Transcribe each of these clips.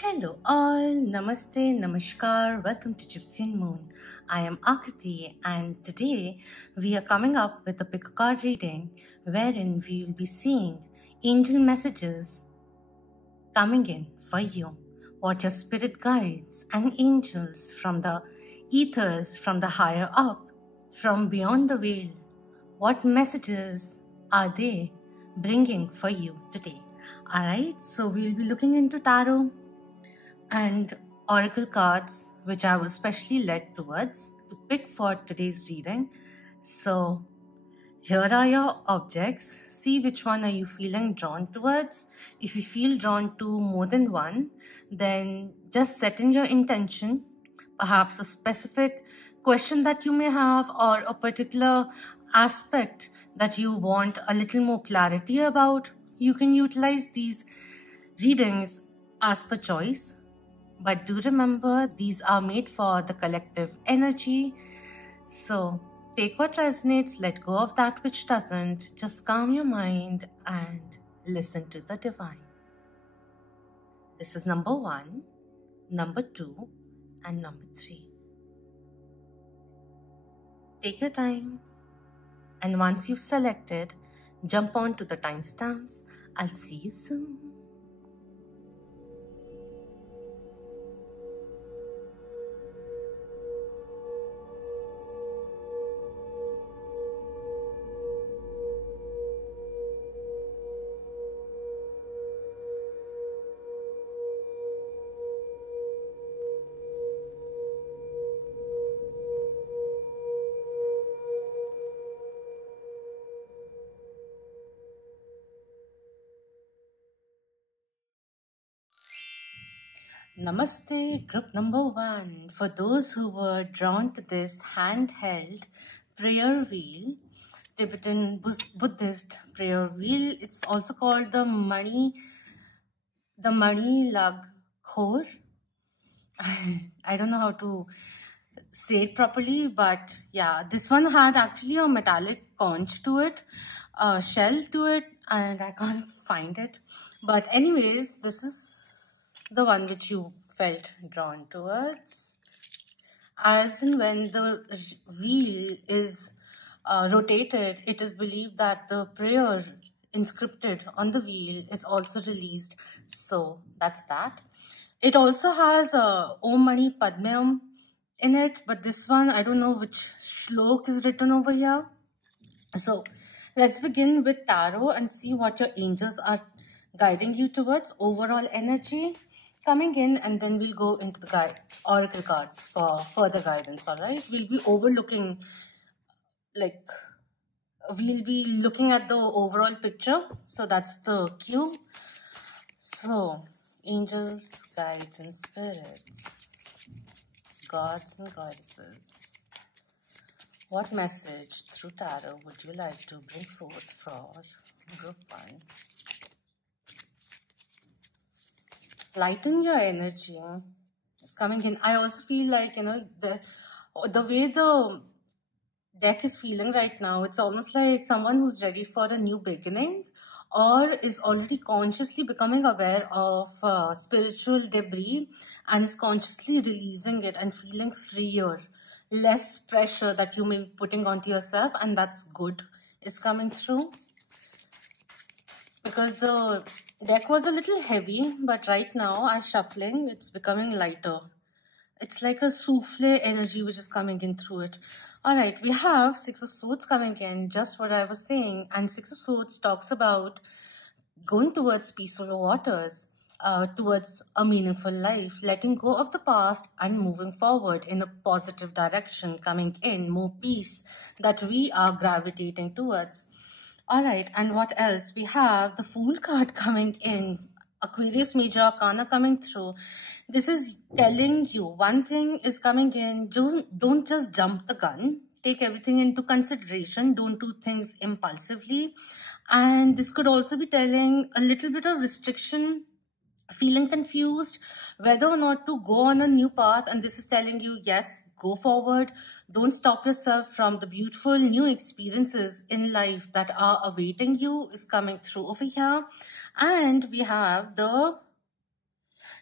Hello all, Namaste, Namaskar, welcome to Gypsianmoon. I am Akriti and today we are coming up with a pick a card reading wherein we will be seeing angel messages coming in for you. What your spirit guides and angels from the ethers, from the higher up, from beyond the veil. What messages are they bringing for you today? Alright, so we'll be looking into tarot and oracle cards, which I was specially led towards to pick for today's reading. So here are your objects. See which one are you feeling drawn towards. If you feel drawn to more than one, then just set in your intention, perhaps a specific question that you may have or a particular aspect that you want a little more clarity about. You can utilize these readings as per choice. But do remember, these are made for the collective energy. So take what resonates, let go of that which doesn't. Just calm your mind and listen to the divine. This is number 1, number 2, and number 3. Take your time. And once you've selected, jump on to the timestamps. I'll see you soon. Namaste, group number 1. For those who were drawn to this handheld prayer wheel, Tibetan Buddhist prayer wheel, it's also called the Mani Lag Khor. I don't know how to say it properly, but yeah, this one had actually a metallic conch to it, a shell to it, and I can't find it. But anyways, this is the one which you felt drawn towards. As and when the wheel is rotated, it is believed that the prayer inscripted on the wheel is also released. So that's that. It also has Om Mani Padmem in it, but this one, I don't know which shlok is written over here. So let's begin with tarot and see what your angels are guiding you towards, overall energy coming in, and then we'll go into the oracle cards for further guidance. All right, we'll be overlooking, like, we'll be looking at the overall picture, so that's the cue. So angels, guides and spirits, gods and goddesses, what message through tarot would you like to bring forth for group 1? Lighten your energy is coming in. I also feel like, the way the deck is feeling right now, it's almost like someone who's ready for a new beginning or is already consciously becoming aware of spiritual debris and is consciously releasing it and feeling freer, less pressure that you may be putting onto yourself, and that's good, is coming through. Because the deck was a little heavy, but right now as shuffling, it's becoming lighter. It's like a souffle energy which is coming in through it. All right, we have 6 of Swords coming in, just what I was saying. And 6 of Swords talks about going towards peaceful waters, towards a meaningful life, letting go of the past and moving forward in a positive direction, coming in, more peace that we are gravitating towards. All right, and what else? We have the Fool card coming in, Aquarius Major Arcana coming through. This is telling you one thing is coming in. Don't just jump the gun. Take everything into consideration. Don't do things impulsively. And this could also be telling a little bit of restriction, feeling confused whether or not to go on a new path. And this is telling you, yes, go forward. Don't stop yourself from the beautiful new experiences in life that are awaiting you, is coming through over here. And we have the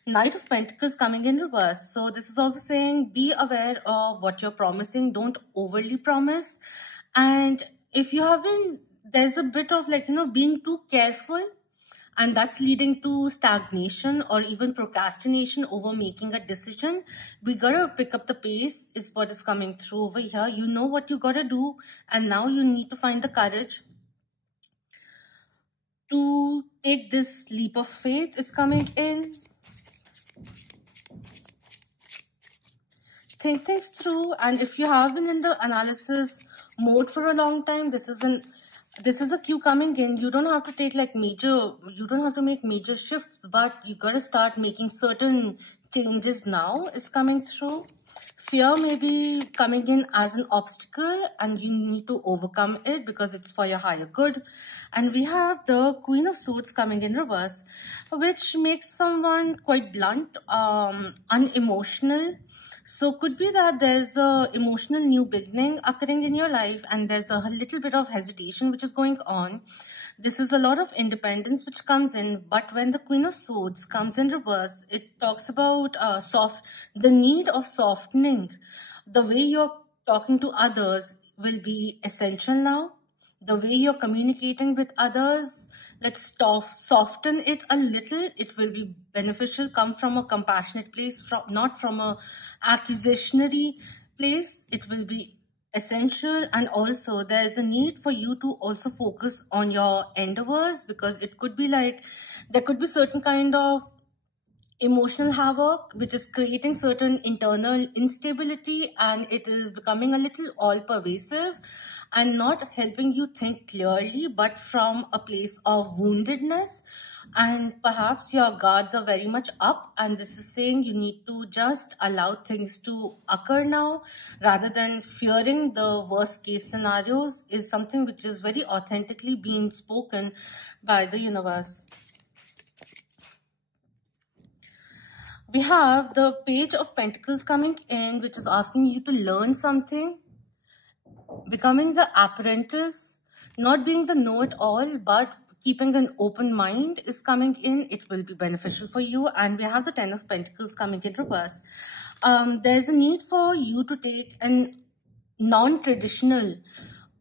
Knight of Pentacles coming in reverse. So this is also saying be aware of what you're promising. Don't overly promise. And if you have been, there's a bit of like, being too careful, and that's leading to stagnation or even procrastination over making a decision. We gotta pick up the pace is what is coming through over here. You know what you gotta do, and now you need to find the courage to take this leap of faith is coming in. Think things through, and if you have been in the analysis mode for a long time, this is a cue coming in. You don't have to take like you don't have to make major shifts, but you gotta start making certain changes now is coming through. Fear may be coming in as an obstacle, and you need to overcome it because it's for your higher good. And we have the Queen of Swords coming in reverse, which makes someone quite blunt, unemotional. So could be that there's a emotional new beginning occurring in your life, and there's a little bit of hesitation which is going on. This is a lot of independence which comes in, but when the Queen of Swords comes in reverse, it talks about the need of softening. The way you're talking to others will be essential now. The way you're communicating with others, let's soften it a little. It will be beneficial, come from a compassionate place, not from a accusationary place. It will be essential. And also there's a need for you to also focus on your endeavors, because it could be like there could be certain kind of emotional havoc which is creating certain internal instability, and it is becoming a little all pervasive and not helping you think clearly, but from a place of woundedness. And perhaps your guards are very much up, and this is saying you need to just allow things to occur now rather than fearing the worst case scenarios is something which is very authentically being spoken by the universe. We have the Page of Pentacles coming in, which is asking you to learn something. Becoming the apprentice, not being the know-it-all, but keeping an open mind is coming in. It will be beneficial for you. And we have the Ten of Pentacles coming in reverse. There's a need for you to take an non-traditional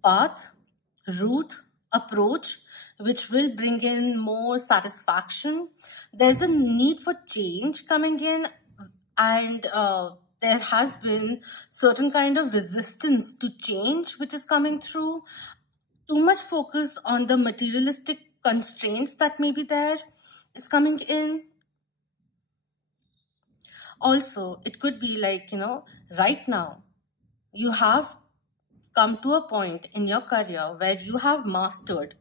path, route, approach, which will bring in more satisfaction. There's a need for change coming in, and there has been certain kind of resistance to change which is coming through. Too much focus on the materialistic constraints that may be there is coming in. Also, it could be like, right now you have come to a point in your career where you have mastered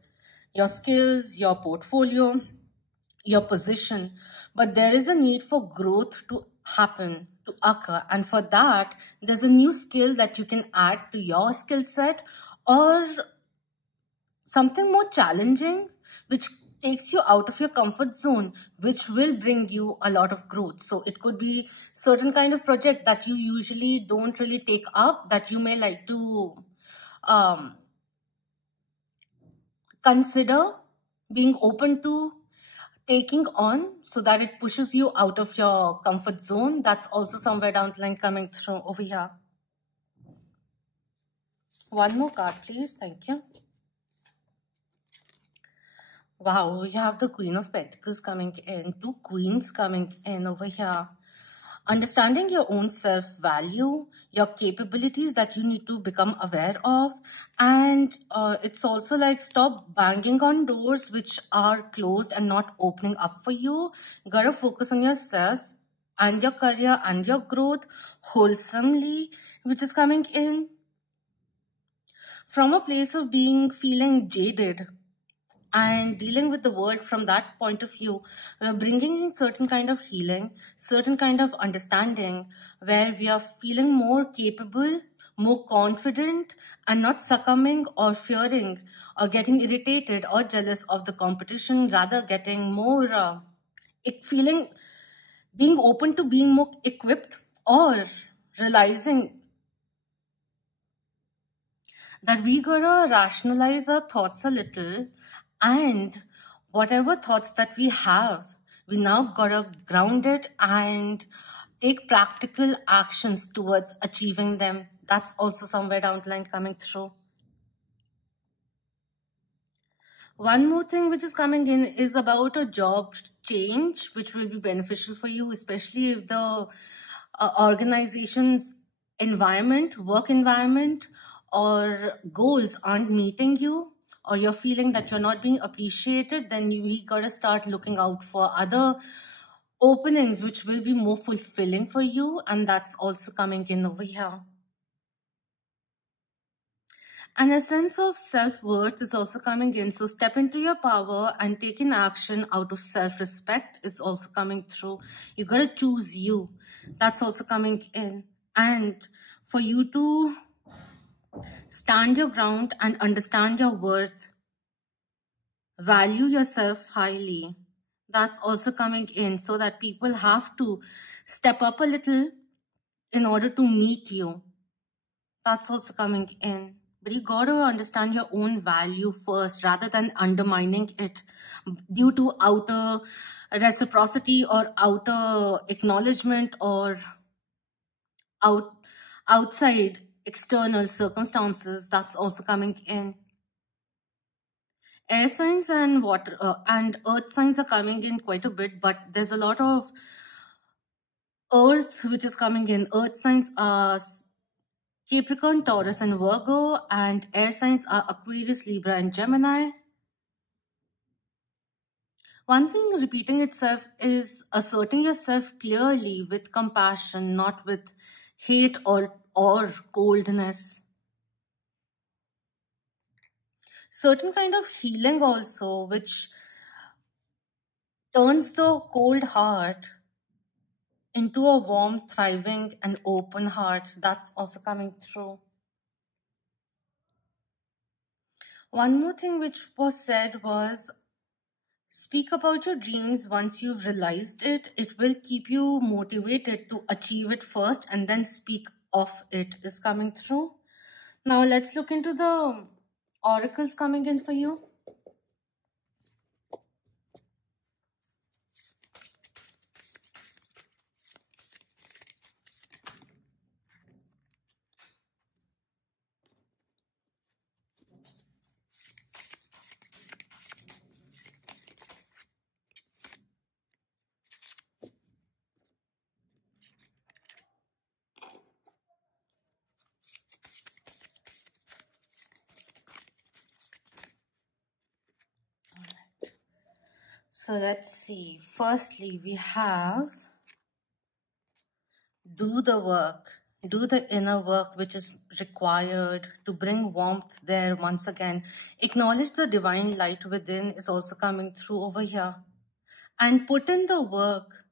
your skills, your portfolio, your position, but there is a need for growth to happen, to occur. And for that, there's a new skill that you can add to your skill set, or something more challenging, which takes you out of your comfort zone, which will bring you a lot of growth. So it could be certain kind of project that you usually don't really take up, that you may like to consider being open to taking on, so that it pushes you out of your comfort zone. That's also somewhere down the line coming through over here. One more card, please. Thank you. Wow, we have the Queen of Pentacles coming in, two queens coming in over here. Understanding your own self-value, your capabilities that you need to become aware of. And it's also like stop banging on doors which are closed and not opening up for you. Gotta focus on yourself and your career and your growth wholesomely, which is coming in. From a place of feeling jaded and dealing with the world from that point of view, we're bringing in certain kind of healing, certain kind of understanding, where we are feeling more capable, more confident, and not succumbing or fearing or getting irritated or jealous of the competition, rather getting more being open to being more equipped, or realizing that we gotta rationalize our thoughts a little, and whatever thoughts that we have, we now gotta ground it and take practical actions towards achieving them. That's also somewhere down the line coming through. One more thing which is coming in is about a job change, which will be beneficial for you, especially if the organization's environment, work environment, or goals aren't meeting you, or you're feeling that you're not being appreciated, then we gotta start looking out for other openings which will be more fulfilling for you, and that's also coming in over here. And a sense of self-worth is also coming in. So step into your power and taking action out of self-respect is also coming through. You got to choose you. That's also coming in. And for you to stand your ground and understand your worth, value yourself highly, that's also coming in, so that people have to step up a little in order to meet you. That's also coming in. But you got to understand your own value first rather than undermining it due to outer reciprocity or outer acknowledgement or outside external circumstances. That's also coming in. Air signs and water and earth signs are coming in quite a bit, but there's a lot of earth which is coming in. Earth signs are Capricorn, Taurus, and Virgo, and air signs are Aquarius, Libra, and Gemini. One thing repeating itself is asserting yourself clearly with compassion, not with hate or coldness. Certain kind of healing also, which turns the cold heart into a warm, thriving, and open heart. That's also coming through. One more thing which was said was, speak about your dreams once you've realized it. It will keep you motivated to achieve it first and then speak of it is coming through. Now let's look into the oracles coming in for you. So let's see. Firstly, we have do the work, do the inner work which is required to bring warmth there once again. Acknowledge the divine light within is also coming through over here. And put in the work.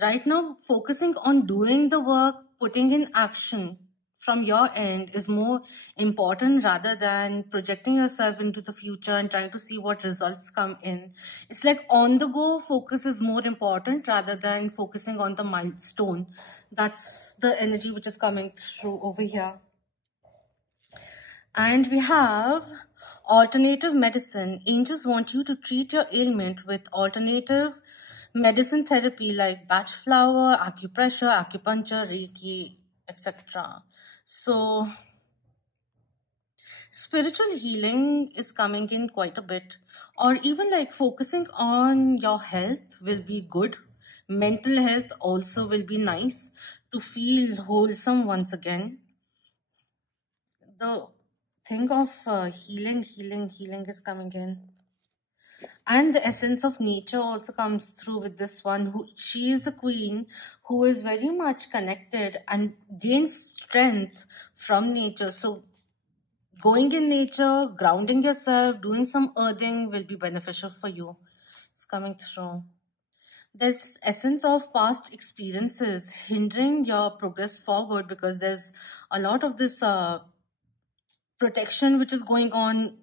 Right now, focusing on doing the work, putting in action from your end is more important rather than projecting yourself into the future and trying to see what results come in. It's like on the go focus is more important rather than focusing on the milestone. That's the energy which is coming through over here. And we have alternative medicine. Angels want you to treat your ailment with alternative medicine therapy like batch flower, acupressure, acupuncture, Reiki, etc. So spiritual healing is coming in quite a bit, or even like focusing on your health will be good. Mental health also will be nice to feel wholesome once again. The thing of healing is coming in. And the essence of nature also comes through with this one. She is a queen who is very much connected and gains strength from nature. So going in nature, grounding yourself, doing some earthing will be beneficial for you. It's coming through. There's this essence of past experiences hindering your progress forward because there's a lot of this protection which is going on.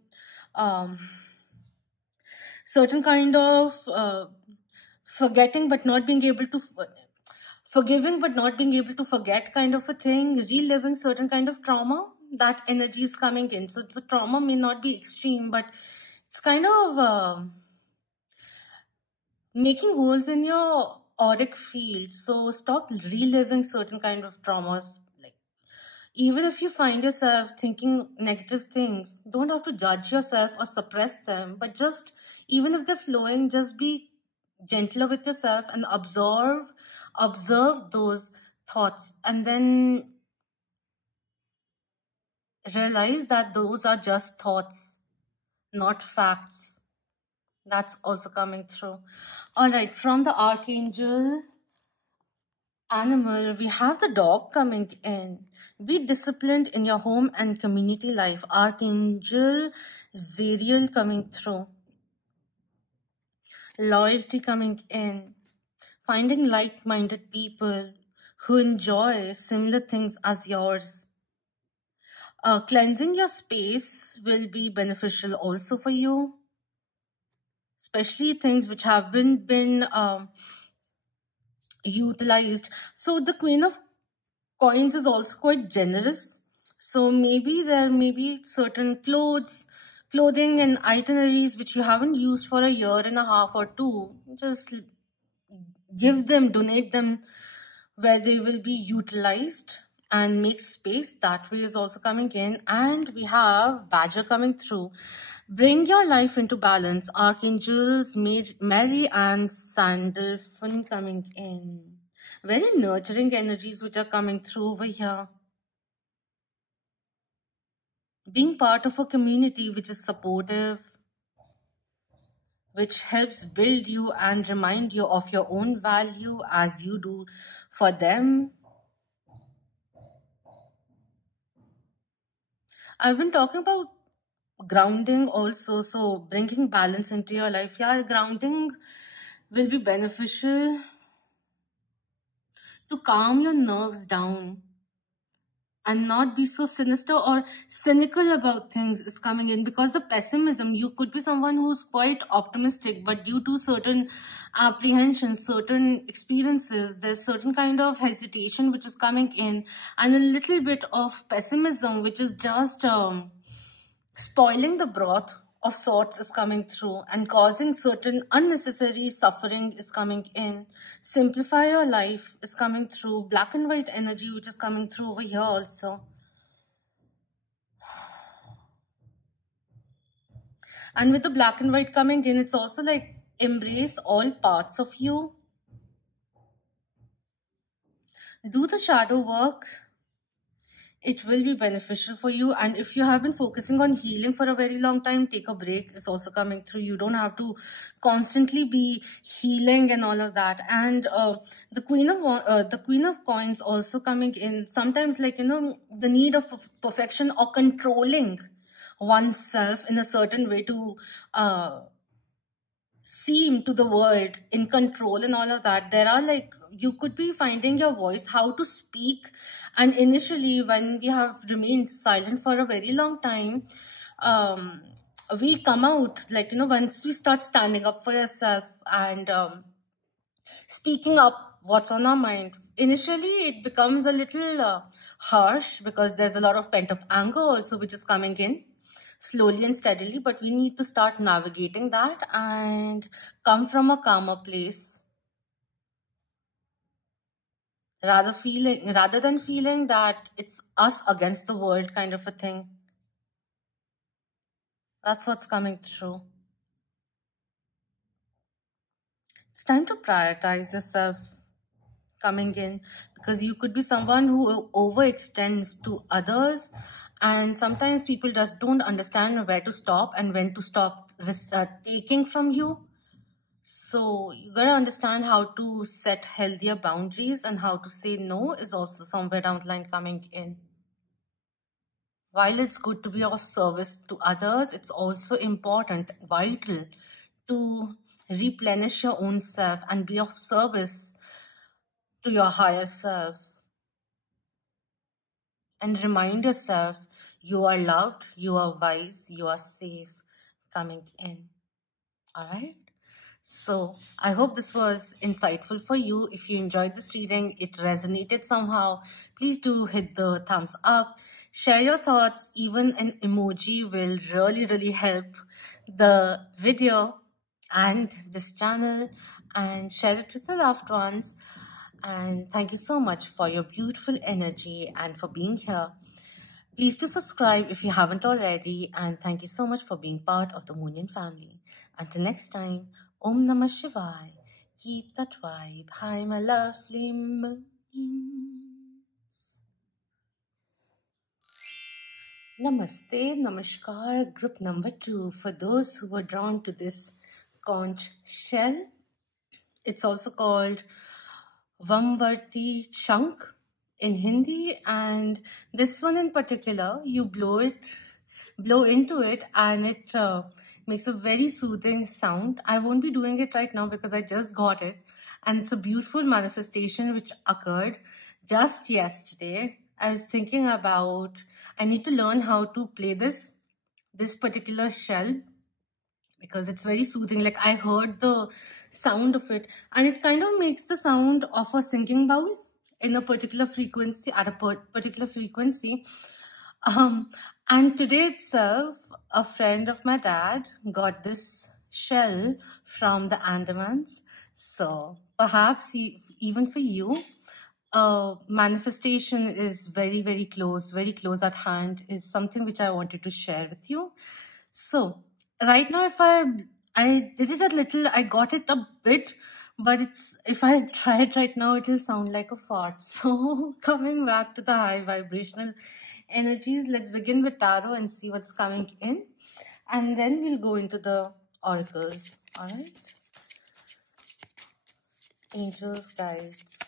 Certain kind of forgetting but not being able to forgiving but not being able to forget kind of a thing, reliving certain kind of trauma. That energy is coming in. So the trauma may not be extreme, but it's kind of making holes in your auric field. So stop reliving certain kind of traumas. Like, even if you find yourself thinking negative things, don't have to judge yourself or suppress them, but just, even if they're flowing, just be gentler with yourself and observe those thoughts, and then realize that those are just thoughts, not facts. That's also coming through. All right, from the archangel animal, we have the dog coming in. Be disciplined in your home and community life. Archangel Zariel coming through. Loyalty coming in. Finding like-minded people who enjoy similar things as yours. Cleansing your space will be beneficial also for you, especially things which have been utilized. So the Queen of Coins is also quite generous. So maybe there may be certain clothing and itineraries which you haven't used for a year and a half or two. Just give them, donate them where they will be utilized and make space. That way is also coming in. And we have Badger coming through. Bring your life into balance. Archangels Mary and Sandalphon coming in. Very nurturing energies which are coming through over here. Being part of a community which is supportive, which helps build you and remind you of your own value as you do for them. I've been talking about grounding also, so bringing balance into your life. Yeah, grounding will be beneficial to calm your nerves down and not be so sinister or cynical about things is coming in, because the pessimism, you could be someone who's quite optimistic, but due to certain apprehensions, certain experiences, there's certain kind of hesitation which is coming in, and a little bit of pessimism which is just spoiling the broth of sorts is coming through and causing certain unnecessary suffering is coming in. Simplify your life is coming through. Black and white energy which is coming through over here also. And with the black and white coming in, it's also like embrace all parts of you. Do the shadow work. It will be beneficial for you. And if you have been focusing on healing for a very long time, take a break. It's also coming through. You don't have to constantly be healing and all of that. And the Queen of Coins also coming in. Sometimes, like, the need of perfection or controlling oneself in a certain way to seem to the world in control and all of that. There are, like, you could be finding your voice, how to speak. And initially, when we have remained silent for a very long time, we come out, like, once we start standing up for yourself and speaking up what's on our mind. Initially, it becomes a little harsh because there's a lot of pent-up anger also which is coming in slowly and steadily, but we need to start navigating that and come from a calmer place. Rather than feeling that it's us against the world kind of a thing. That's what's coming through. It's time to prioritize yourself coming in, because you could be someone who overextends to others, and sometimes people just don't understand where to stop and when to stop taking from you. So you gotta understand how to set healthier boundaries, and how to say no is also somewhere down the line coming in. While it's good to be of service to others, it's also important, vital, to replenish your own self and be of service to your higher self. And remind yourself you are loved, you are wise, you are safe coming in. All right? So I hope this was insightful for you. If you enjoyed this reading, it resonated somehow, please do hit the thumbs up. Share your thoughts. Even an emoji will really help the video and this channel. and share it with your loved ones. And thank you so much for your beautiful energy and for being here. Please do subscribe if you haven't already, and thank you so much for being part of the Moonian family. Until next time, Om Namah Shivaya. Keep that vibe. Hi, my lovely moons. Namaste, Namaskar, group number 2. For those who were drawn to this conch shell, it's also called Vamvarti Shank in Hindi, and this one in particular, you blow into it, and it makes a very soothing sound. I won't be doing it right now because I just got it, and it's a beautiful manifestation which occurred just yesterday. I was thinking about, I need to learn how to play this particular shell because it's very soothing. Like, I heard the sound of it, and it kind of makes the sound of a singing bowl in a particular frequency, at a particular frequency. And today itself, a friend of my dad got this shell from the Andamans. So perhaps even for you, manifestation is very, very close at hand, is something which I wanted to share with you. So right now, if I did it a little, I got it a bit, but if I try it right now, it will sound like a fart. So coming back to the high vibrational energies, let's begin with tarot and see what's coming in, and then we'll go into the oracles. All right, angels, guides,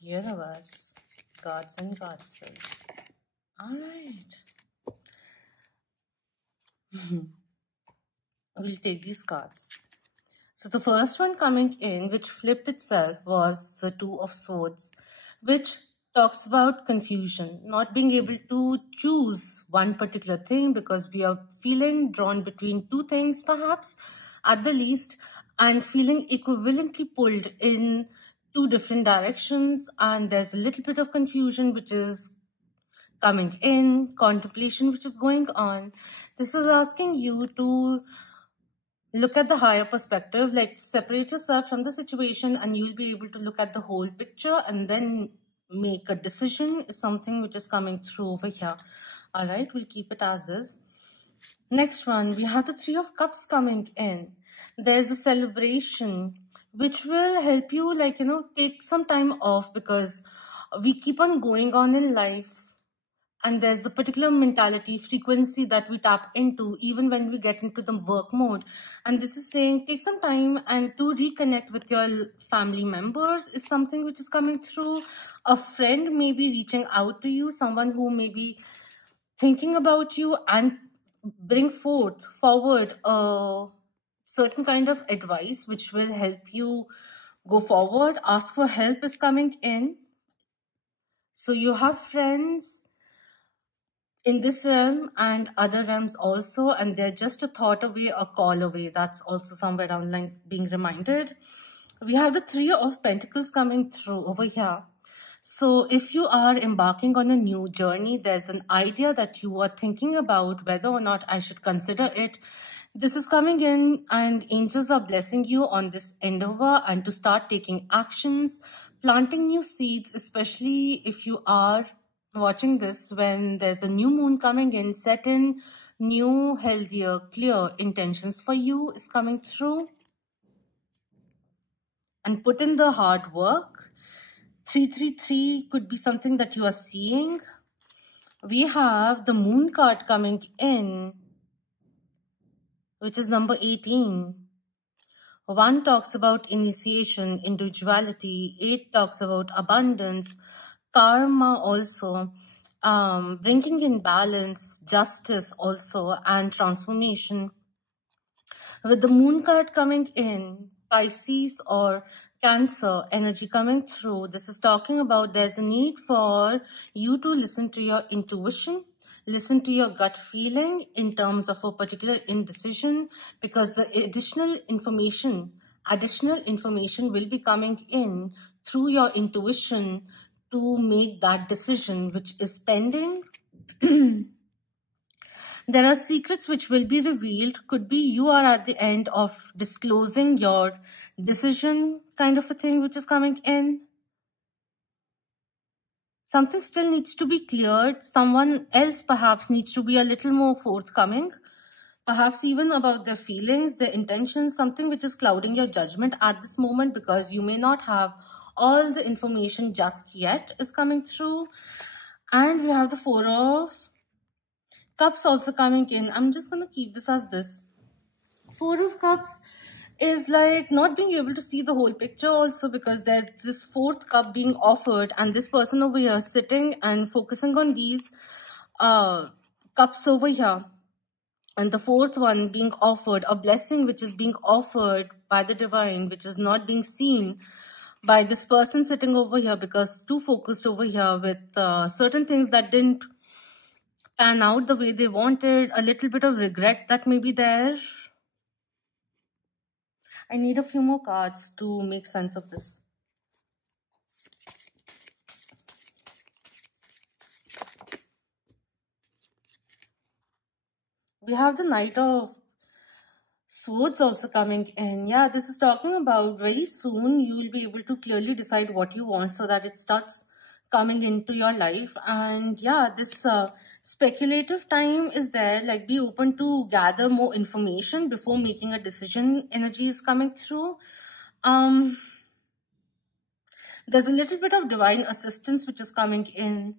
universe, gods and goddesses. All right. We'll take these cards. So the first one coming in, which flipped itself, was the Two of Swords, which talks about confusion, not being able to choose one particular thing because we are feeling drawn between two things, perhaps, at the least, and feeling equivalently pulled in two different directions. And there's a little bit of confusion which is coming in, contemplation which is going on. This is asking you to look at the higher perspective, like separate yourself from the situation, and you'll be able to look at the whole picture and then make a decision, is something which is coming through over here. All right, we'll keep it as is. Next one, we have the Three of Cups coming in. There's a celebration which will help you, like, take some time off, because we keep on going on in life. And there's the particular mentality, frequency that we tap into even when we get into the work mode. And this is saying take some time and to reconnect with your family members is something which is coming through. A friend may be reaching out to you, someone who may be thinking about you and bring forward a certain kind of advice which will help you go forward. Ask for help is coming in. So you have friends in this realm and other realms also, and they're just a thought away, a call away. That's also somewhere down the line being reminded. We have the Three of Pentacles coming through over here. So if you are embarking on a new journey, there's an idea that you are thinking about whether or not I should consider it. This is coming in, and angels are blessing you on this endeavor and to start taking actions, planting new seeds, especially if you are watching this when there's a new moon coming in. Set in new, healthier, clear intentions for you is coming through, and put in the hard work. 333 could be something that you are seeing. We have the Moon card coming in, which is number 18. 1 talks about initiation, individuality. 8 talks about abundance, karma also, bringing in balance, justice also, and transformation. With the Moon card coming in, Pisces or Cancer energy coming through, this is talking about there's a need for you to listen to your intuition, listen to your gut feeling in terms of a particular indecision, because the additional information will be coming in through your intuition to make that decision which is pending. There are secrets which will be revealed. Could be you are at the end of disclosing your decision, kind of a thing which is coming in. Something still needs to be cleared. Someone else perhaps needs to be a little more forthcoming. Perhaps even about their feelings, their intentions, something which is clouding your judgment at this moment because you may not have all the information just yet is coming through. And we have the Four of Cups also coming in. I'm just going to keep this as this. Four of Cups is like not being able to see the whole picture also, because there's this fourth cup being offered and this person over here sitting and focusing on these cups over here. And the fourth one being offered, a blessing which is being offered by the divine, which is not being seen by this person sitting over here because too focused over here with certain things that didn't pan out the way they wanted, a little bit of regret that may be there. I need a few more cards to make sense of this. We have the Knight of Swords also coming in. Yeah, this is talking about very soon you will be able to clearly decide what you want so that it starts coming into your life. And yeah, this speculative time is there, like be open to gather more information before making a decision. Energy is coming through. There's a little bit of divine assistance which is coming in.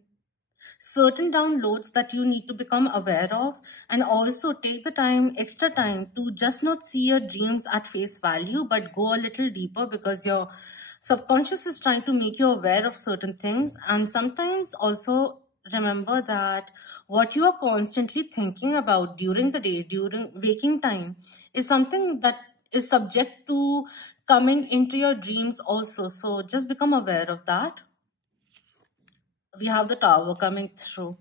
Certain downloads that you need to become aware of, and also take the time, extra time, to just not see your dreams at face value but go a little deeper, because your subconscious is trying to make you aware of certain things. And sometimes also remember that what you are constantly thinking about during the day, during waking time, is something that is subject to coming into your dreams also. So just become aware of that. We have the Tower coming through.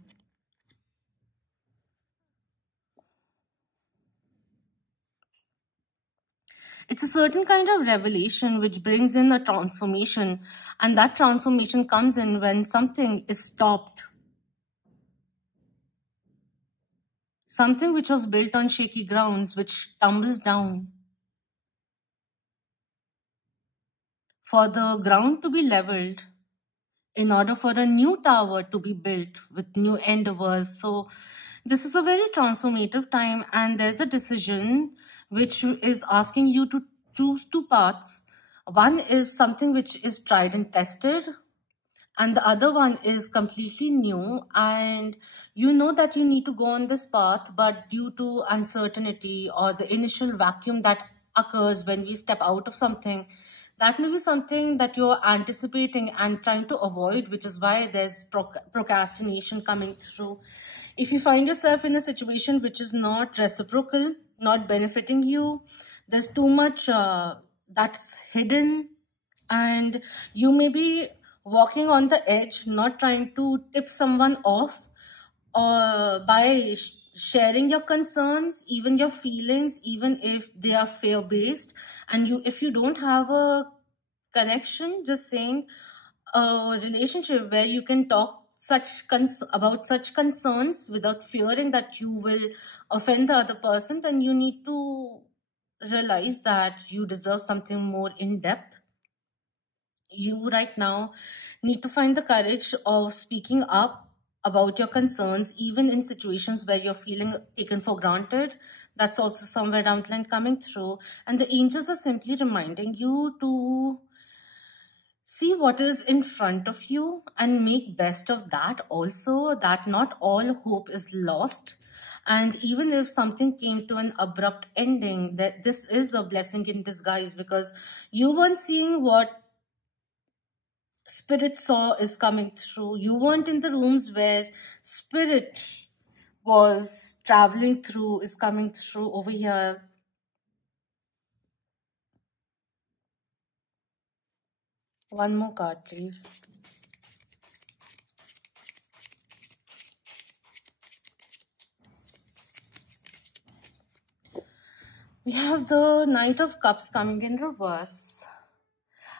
It's a certain kind of revelation which brings in a transformation, and that transformation comes in when something is stopped. Something which was built on shaky grounds, which tumbles down. For the ground to be leveled, in order for a new tower to be built with new endeavors. So this is a very transformative time, and there's a decision which is asking you to choose two paths. One is something which is tried and tested, and the other one is completely new, and you know that you need to go on this path, but due to uncertainty or the initial vacuum that occurs when we step out of something, that may be something that you're anticipating and trying to avoid, which is why there's procrastination coming through. If you find yourself in a situation which is not reciprocal, not benefiting you, there's too much that's hidden, and you may be walking on the edge, not trying to tip someone off, or by sharing your concerns, even your feelings, even if they are fear-based. And if you don't have a connection, just saying a relationship where you can talk about such concerns without fearing that you will offend the other person, then you need to realize that you deserve something more in depth. You right now need to find the courage of speaking up about your concerns, even in situations where you're feeling taken for granted. That's also somewhere down the line coming through. And the angels are simply reminding you to see what is in front of you and make best of that also, that not all hope is lost. And even if something came to an abrupt ending, that this is a blessing in disguise, because you weren't seeing what Spirit saw is coming through. You weren't in the rooms where Spirit was traveling through, is coming through over here. One more card, please. We have the Knight of Cups coming in reverse.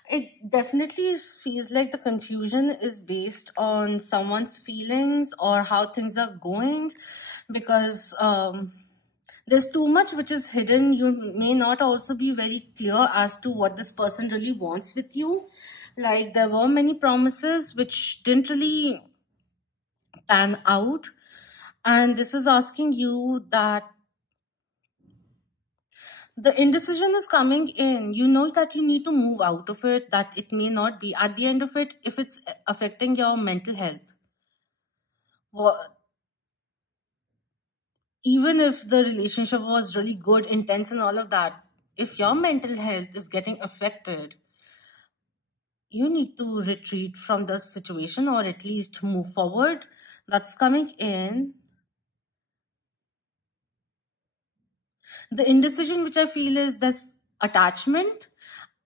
It definitely feels like the confusion is based on someone's feelings or how things are going. because there's too much which is hidden. You may not also be very clear as to what this person really wants with you. Like, there were many promises which didn't really pan out, and this is asking you that the indecision is coming in. You know that you need to move out of it, that it may not be at the end of it, if it's affecting your mental health. Well, even if the relationship was really good, intense and all of that, if your mental health is getting affected, you need to retreat from the situation, or at least move forward. That's coming in. The indecision which I feel is this attachment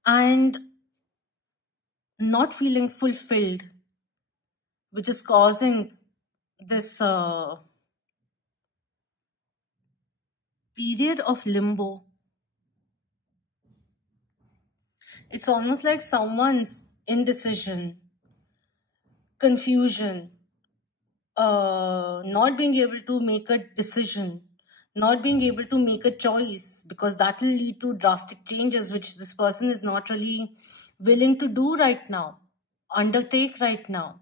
and not feeling fulfilled, which is causing this period of limbo. It's almost like someone's indecision, confusion, not being able to make a decision, not being able to make a choice, because that will lead to drastic changes which this person is not really willing to do right now, undertake right now,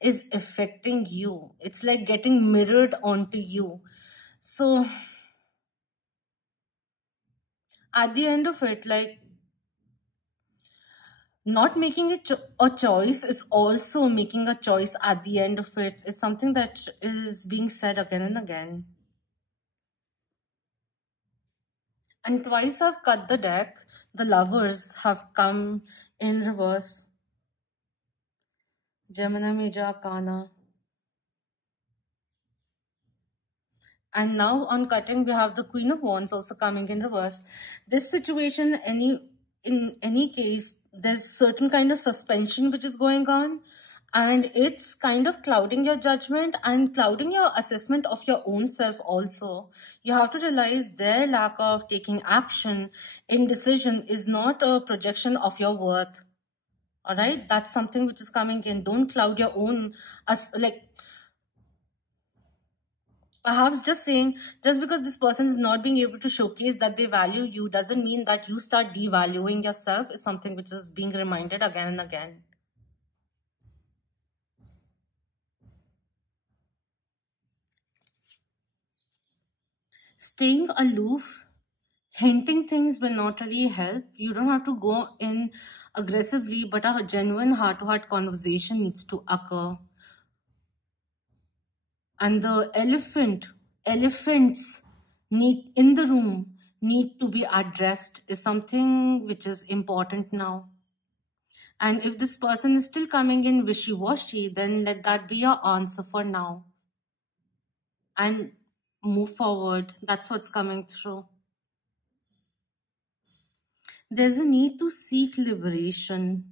is affecting you. It's like getting mirrored onto you. So at the end of it, like, not making a choice is also making a choice at the end of it, is something that is being said again and again. And twice I've cut the deck. The lovers have come in reverse. Gemini Major Arcana. And now on cutting, we have the Queen of Wands also coming in reverse. This situation, in any case, there's certain kind of suspension which is going on, and it's kind of clouding your judgment and clouding your assessment of your own self also. You have to realize their lack of taking action, indecision, is not a projection of your worth. All right, that's something which is coming in. Don't cloud your own, perhaps just saying, just because this person is not being able to showcase that they value you doesn't mean that you start devaluing yourself, is something which is being reminded again and again. Staying aloof, hinting things will not really help. You don't have to go in aggressively, but a genuine heart-to-heart conversation needs to occur. And the elephants need in the room need to be addressed, is something which is important now. And if this person is still coming in wishy-washy, then let that be your answer for now. And move forward. That's what's coming through. There's a need to seek liberation.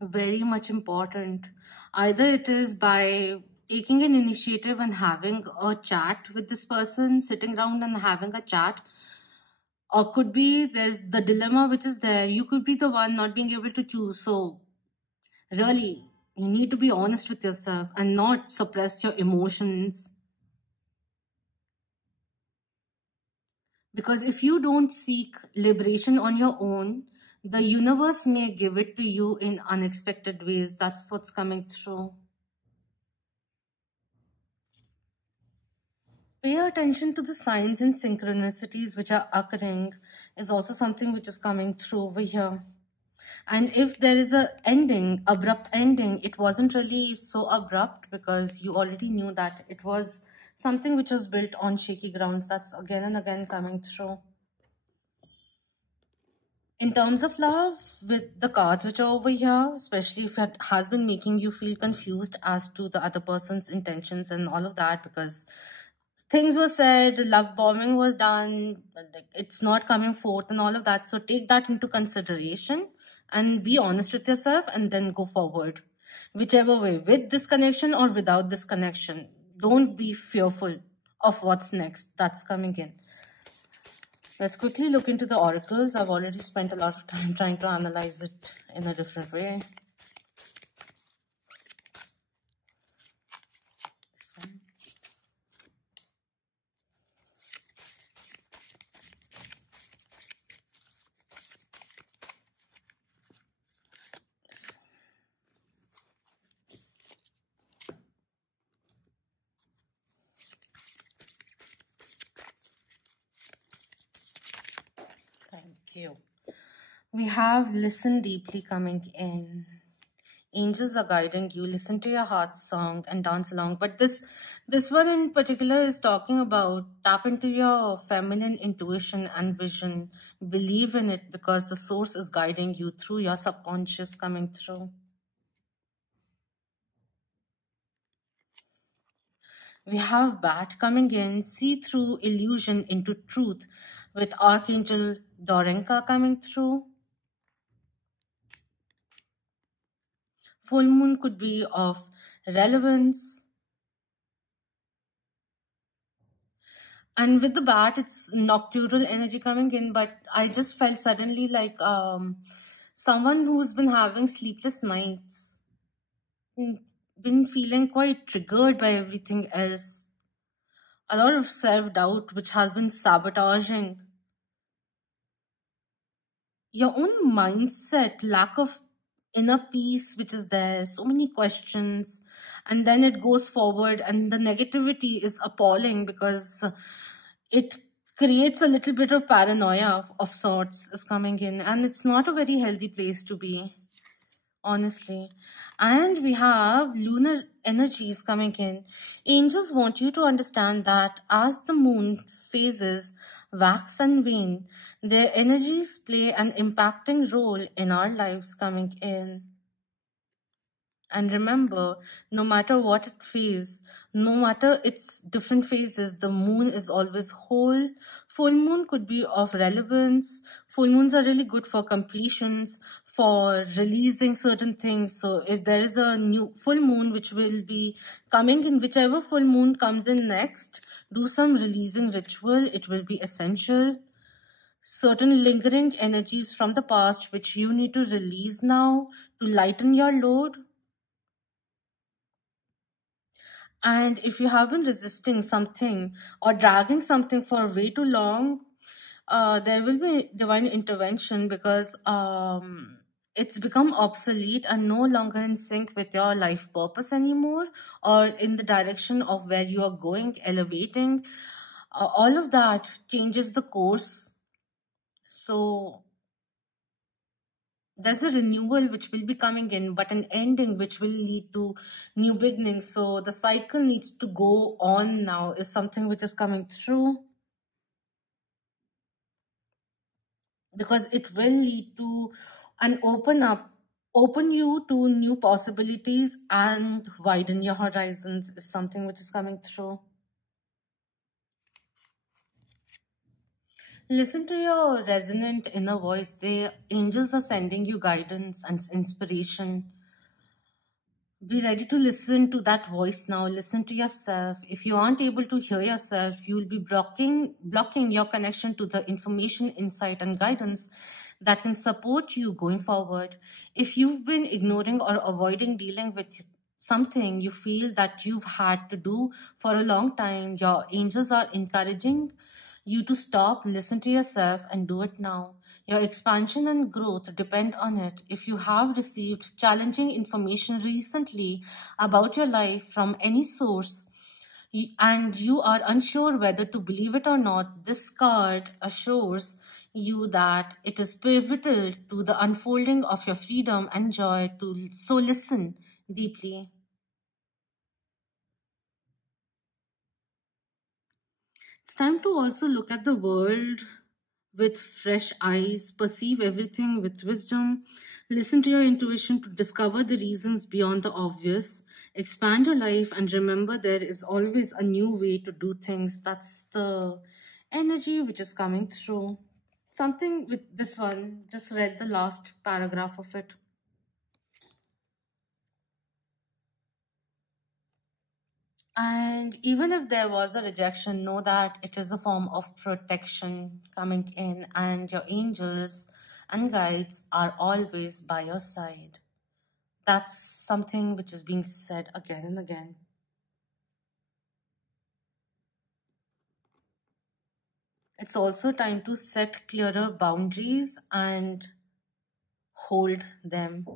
Very much important. Either it is by taking an initiative and having a chat with this person, sitting around and having a chat, or could be there's the dilemma which is there. You could be the one not being able to choose. So really, you need to be honest with yourself and not suppress your emotions. Because if you don't seek liberation on your own, the universe may give it to you in unexpected ways. That's what's coming through. Pay attention to the signs and synchronicities which are occurring, is also something which is coming through over here. And if there is a ending, abrupt ending, it wasn't really so abrupt because you already knew that it was something which was built on shaky grounds. That's again and again coming through. In terms of love, with the cards which are over here, especially if it has been making you feel confused as to the other person's intentions and all of that, because things were said, love bombing was done, it's not coming forth and all of that. So take that into consideration and be honest with yourself and then go forward. Whichever way, with this connection or without this connection, don't be fearful of what's next. That's coming in. Let's quickly look into the oracles. I've already spent a lot of time trying to analyze it in a different way. This one. We have listen deeply coming in. Angels are guiding you. Listen to your heart's song and dance along. But this one in particular is talking about tap into your feminine intuition and vision. Believe in it because the source is guiding you through your subconscious coming through. We have Bat coming in, see through illusion into truth, with Archangel Dorenka coming through. Full moon could be of relevance. And with the Bat, it's nocturnal energy coming in, but I just felt suddenly like someone who's been having sleepless nights, been feeling quite triggered by everything else. A lot of self-doubt which has been sabotaging your own mindset, lack of inner peace which is there, so many questions, and then it goes forward and the negativity is appalling because it creates a little bit of paranoia of sorts is coming in, and it's not a very healthy place to be, honestly. And we have lunar energies coming in. Angels want you to understand that as the moon phases wax and wane, their energies play an impacting role in our lives coming in. And remember, no matter what it phase, no matter its different phases, the moon is always whole. Full moon could be of relevance. Full moons are really good for completions, for releasing certain things. So if there is a new full moon which will be coming in, whichever full moon comes in next, do some releasing ritual. It will be essential. Certain lingering energies from the past which you need to release now to lighten your load. And if you have been resisting something or dragging something for way too long, there will be divine intervention because it's become obsolete and no longer in sync with your life purpose anymore, or in the direction of where you are going, elevating. All of that changes the course. So there's a renewal which will be coming in, but an ending which will lead to new beginnings. So the cycle needs to go on now is something which is coming through, because it will lead to an open you to new possibilities and widen your horizons is something which is coming through. Listen to your resonant inner voice. The angels are sending you guidance and inspiration. Be ready to listen to that voice now. Listen to yourself. If you aren't able to hear yourself, you will be blocking your connection to the information, insight, and guidance that can support you going forward. If you've been ignoring or avoiding dealing with something you feel that you've had to do for a long time, your angels are encouraging you to stop, listen to yourself, and do it now. Your expansion and growth depend on it. If you have received challenging information recently about your life from any source, and you are unsure whether to believe it or not, this card assures you that it is pivotal to the unfolding of your freedom and joy. So listen deeply. It's time to also look at the world with fresh eyes, perceive everything with wisdom, listen to your intuition to discover the reasons beyond the obvious, expand your life, and remember there is always a new way to do things. That's the energy which is coming through. Something with this one, just read the last paragraph of it. And even if there was a rejection, know that it is a form of protection coming in, and your angels and guides are always by your side. That's something which is being said again and again. It's also time to set clearer boundaries and hold them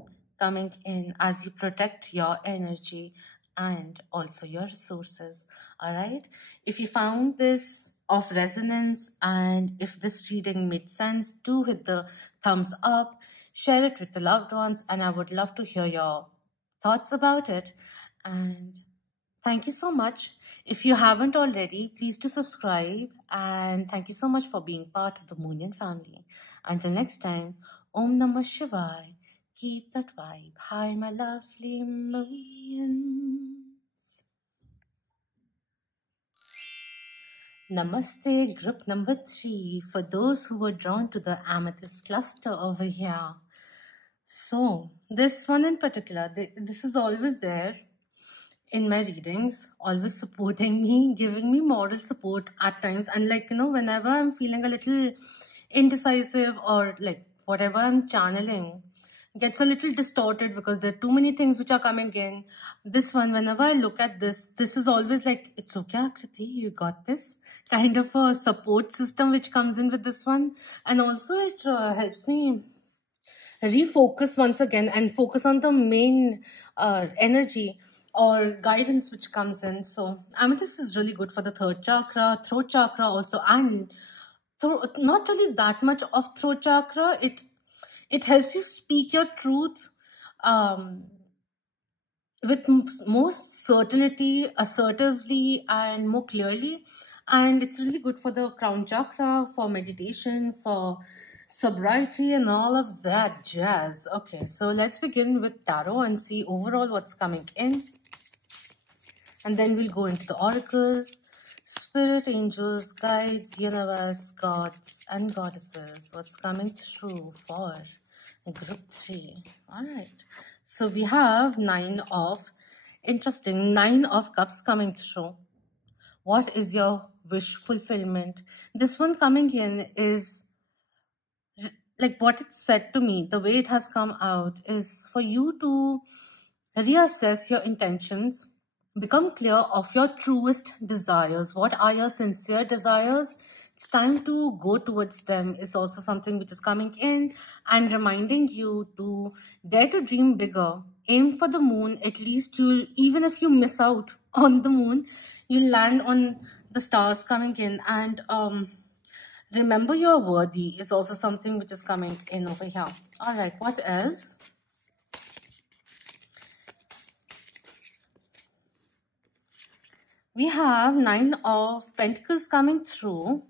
coming in as you protect your energy and also your resources. All right. If you found this of resonance and if this reading made sense, do hit the thumbs up, share it with the loved ones, and I would love to hear your thoughts about it. And thank you so much. If you haven't already, please do subscribe. And thank you so much for being part of the Moonian family. Until next time, Om Namah Shivaya. Keep that vibe. Hi, my lovely Moonians. Namaste, group number 3. For those who were drawn to the Amethyst Cluster over here. So, this one in particular, this is always there in my readings, always supporting me, giving me moral support at times. And like, whenever I'm feeling a little indecisive or like whatever I'm channeling gets a little distorted because there are too many things which are coming in. This one, whenever I look at this is always like, it's okay, Akriti, you got this. Kind of a support system which comes in with this one. And also it helps me refocus once again and focus on the main energy or guidance which comes in. So Amethyst is really good for the third chakra, throat chakra also, and not really that much of throat chakra. It helps you speak your truth with more certainty, assertively, and more clearly. And it's really good for the crown chakra, for meditation, for sobriety, and all of that jazz. Okay, so let's begin with tarot and see overall what's coming in. And then we'll go into the oracles, spirit, angels, guides, universe, gods, and goddesses. What's coming through for group 3. All right. So we have 9 of cups coming through. What is your wish fulfillment? This one coming in is like what it said to me, the way it has come out is for you to reassess your intentions, become clear of your truest desires. What are your sincere desires? It's time to go towards them is also something which is coming in and reminding you to dare to dream bigger. Aim for the moon. At least even if you miss out on the moon, you'll land on the stars coming in. And remember you're worthy is also something which is coming in over here. All right, what else? We have 9 of Pentacles coming through,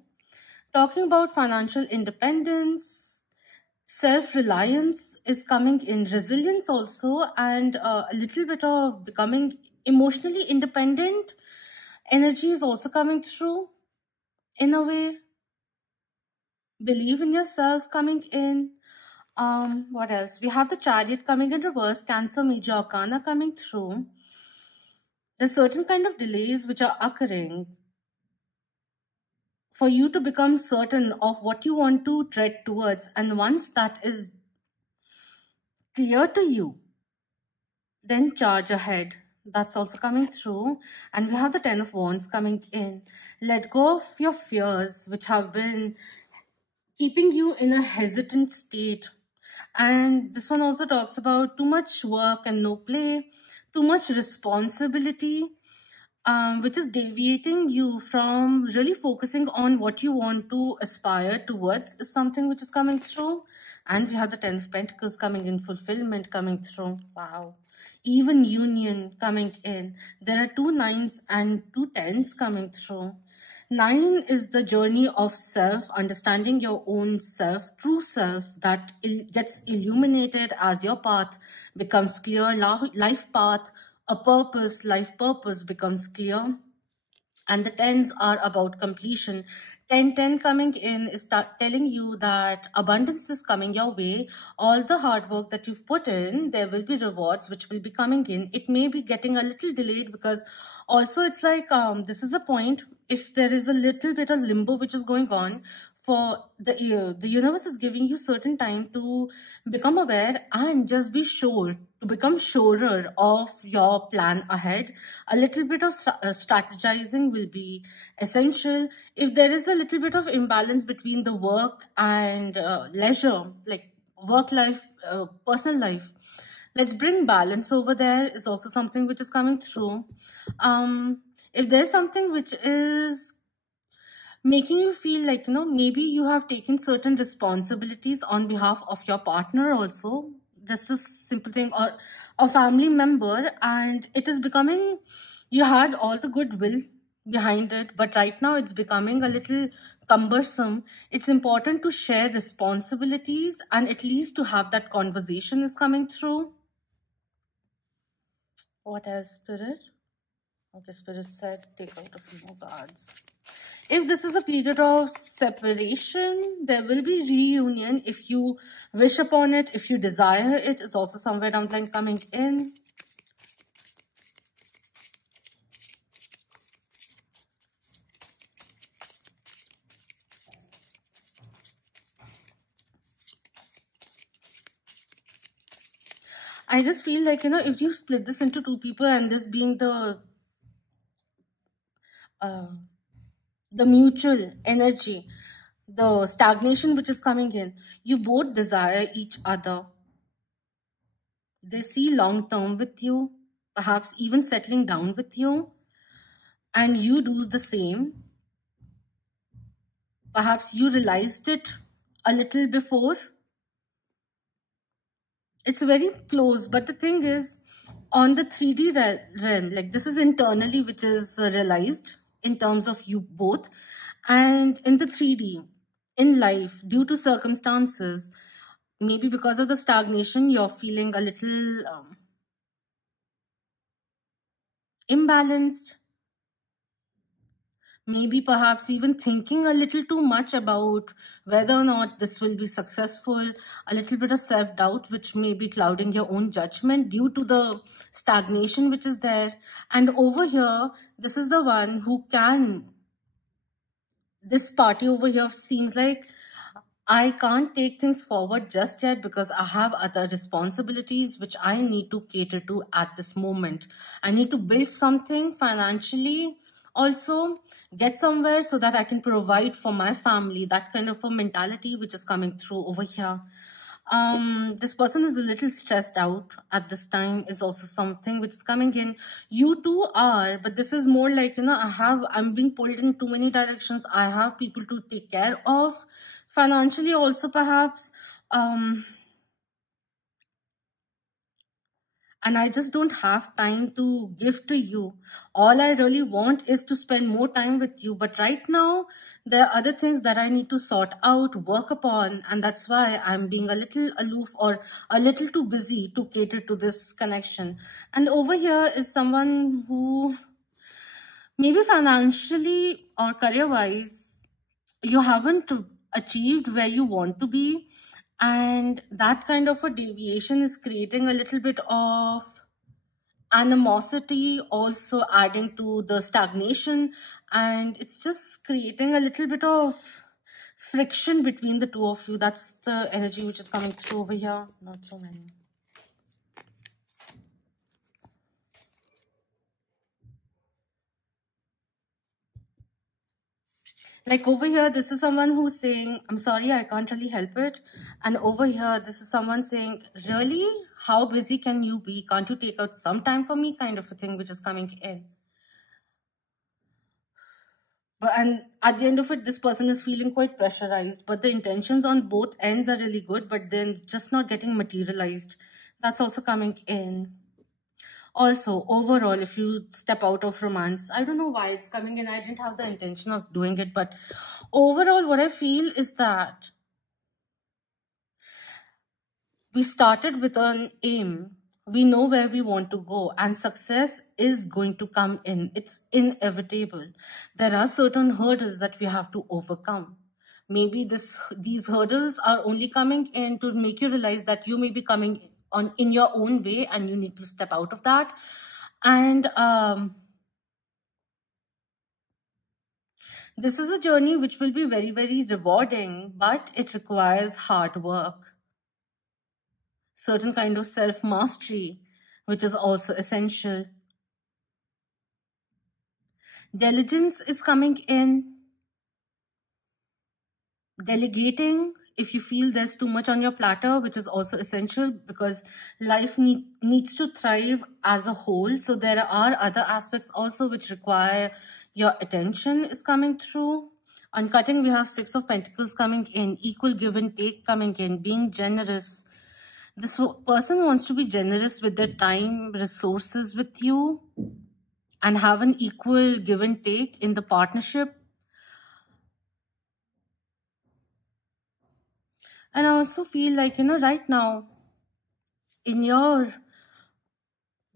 talking about financial independence, self-reliance is coming in, resilience also, and a little bit of becoming emotionally independent. Energy is also coming through in a way. Believe in yourself coming in. What else? We have the Chariot coming in reverse, Cancer Major Arcana coming through. There's certain kind of delays which are occurring for you to become certain of what you want to tread towards. And once that is clear to you, then charge ahead. That's also coming through. And we have the 10 of Wands coming in. Let go of your fears which have been keeping you in a hesitant state. And this one also talks about too much work and no play, too much responsibility, which is deviating you from really focusing on what you want to aspire towards is something which is coming through. And we have the 10 of Pentacles coming in, fulfillment coming through. Wow. Even union coming in. There are 2 9s and 2 10s coming through. 9 is the journey of self, understanding your own self, true self that gets illuminated as your path becomes clear, life path, a purpose, life purpose becomes clear. And the 10s are about completion. 10 coming in is telling you that abundance is coming your way. All the hard work that you've put in, there will be rewards which will be coming in. It may be getting a little delayed because also it's like this is a point if there is a little bit of limbo which is going on. For the universe is giving you certain time to become aware and just be sure, to become surer of your plan ahead. A little bit of strategizing will be essential. If there is a little bit of imbalance between the work and leisure, like work life, personal life, Let's bring balance over there is also something which is coming through. If there's something which is making you feel like, maybe you have taken certain responsibilities on behalf of your partner also, just a simple thing, or a family member, and it is becoming, you had all the goodwill behind it, but right now it's becoming a little cumbersome. It's important to share responsibilities and at least to have that conversation is coming through. What else, Spirit? Okay, Spirit said take out a few more cards. If this is a period of separation, there will be reunion if you wish upon it, if you desire it, is also somewhere down the line coming in. I just feel like, if you split this into two people and this being the mutual energy, the stagnation which is coming in, you both desire each other. They see long term with you, perhaps even settling down with you, and you do the same. Perhaps you realized it a little before. It's very close, but the thing is, on the 3D realm, like this is internally which is realized in terms of you both, and in the 3D, in life, due to circumstances, maybe because of the stagnation, you're feeling a little imbalanced. Maybe perhaps even thinking a little too much about whether or not this will be successful, a little bit of self-doubt which may be clouding your own judgment due to the stagnation which is there. And over here, this is the one who this party over here seems like, I can't take things forward just yet because I have other responsibilities which I need to cater to at this moment. I need to build something financially, also get somewhere so that I can provide for my family. That kind of a mentality which is coming through over here. This person is a little stressed out at this time is also something which is coming in. You too are, but this is more like, I'm being pulled in too many directions. I have people to take care of. Financially also perhaps, and I just don't have time to give to you. All I really want is to spend more time with you. But right now, there are other things that I need to sort out, work upon. And that's why I'm being a little aloof or a little too busy to cater to this connection. And over here is someone who maybe financially or career-wise, you haven't achieved where you want to be, and that kind of a deviation is creating a little bit of animosity, also adding to the stagnation, and it's just creating a little bit of friction between the two of you. That's the energy which is coming through over here. Not so many. Like over here, this is someone who's saying, I'm sorry, I can't really help it. And over here, this is someone saying, really? How busy can you be? Can't you take out some time for me? Kind of a thing which is coming in. And at the end of it, this person is feeling quite pressurized. But the intentions on both ends are really good, but then just not getting materialized. That's also coming in. Also, overall, if you step out of romance, I don't know why it's coming in. I didn't have the intention of doing it, but overall, what I feel is that we started with an aim. We know where we want to go, and success is going to come in. It's inevitable. There are certain hurdles that we have to overcome. Maybe these hurdles are only coming in to make you realize that you may be coming on in your own way, and you need to step out of that. And this is a journey which will be very, very rewarding, but it requires hard work. Certain kind of self-mastery, which is also essential. Diligence is coming in. Delegating if you feel there's too much on your platter, which is also essential because life needs to thrive as a whole. So there are other aspects also which require your attention is coming through. On cutting, we have Six of Pentacles coming in, equal give and take coming in, being generous. This person wants to be generous with their time, resources with you, and have an equal give and take in the partnership. And I also feel like, right now, in your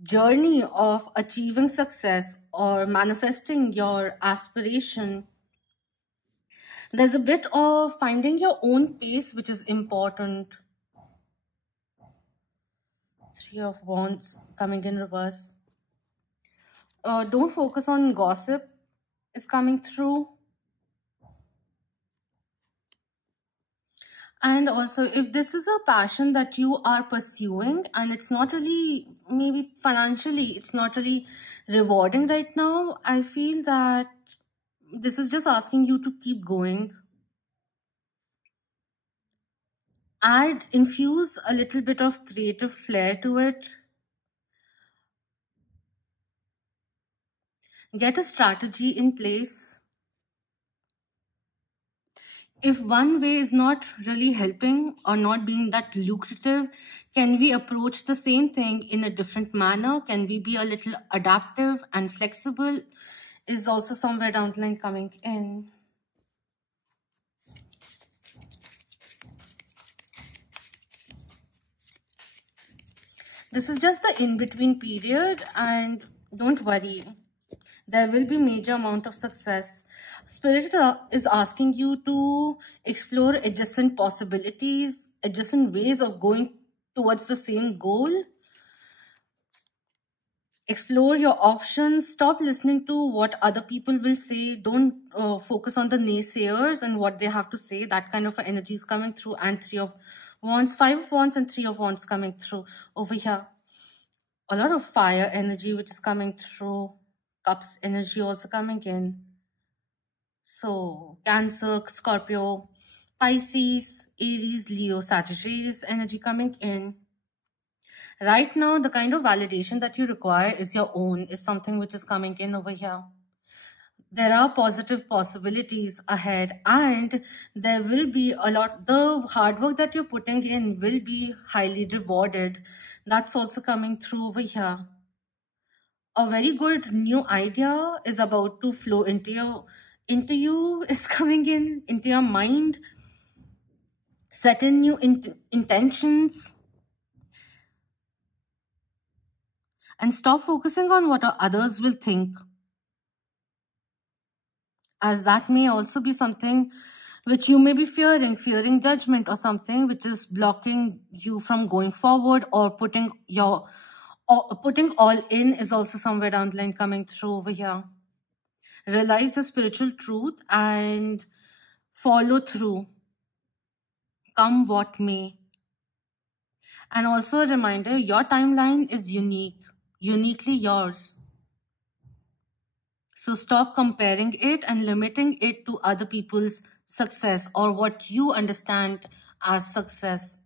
journey of achieving success or manifesting your aspiration, there's a bit of finding your own pace, which is important. Three of Wands coming in reverse. Don't focus on gossip is coming through. And also, if this is a passion that you are pursuing and it's not really, maybe financially, it's not really rewarding right now, I feel that this is just asking you to keep going. Infuse a little bit of creative flair to it. Get a strategy in place. If one way is not really helping or not being that lucrative, can we approach the same thing in a different manner? Can we be a little adaptive and flexible? Is also somewhere down the line coming in. This is just the in-between period, and don't worry. There will be major amount of success. Spirit is asking you to explore adjacent possibilities, adjacent ways of going towards the same goal. Explore your options. Stop listening to what other people will say. Don't focus on the naysayers and what they have to say. That kind of energy is coming through. And Three of Wands, Five of Wands and Three of Wands coming through over here. A lot of fire energy which is coming through. Cups energy also coming in. So Cancer, Scorpio, Pisces, Aries, Leo, Sagittarius energy coming in. Right now, the kind of validation that you require is your own, is something which is coming in over here. There are positive possibilities ahead, and there will be a lot, the hard work that you're putting in will be highly rewarded. That's also coming through over here. A very good new idea is about to flow into you is coming in, into your mind. Set in new intentions. And stop focusing on what others will think, as that may also be something which you may be fearing judgment or something which is blocking you from going forward, or putting all in is also somewhere down the line coming through over here. Realize the spiritual truth and follow through, come what may. And also a reminder, your timeline is uniquely yours. So stop comparing it and limiting it to other people's success or what you understand as success.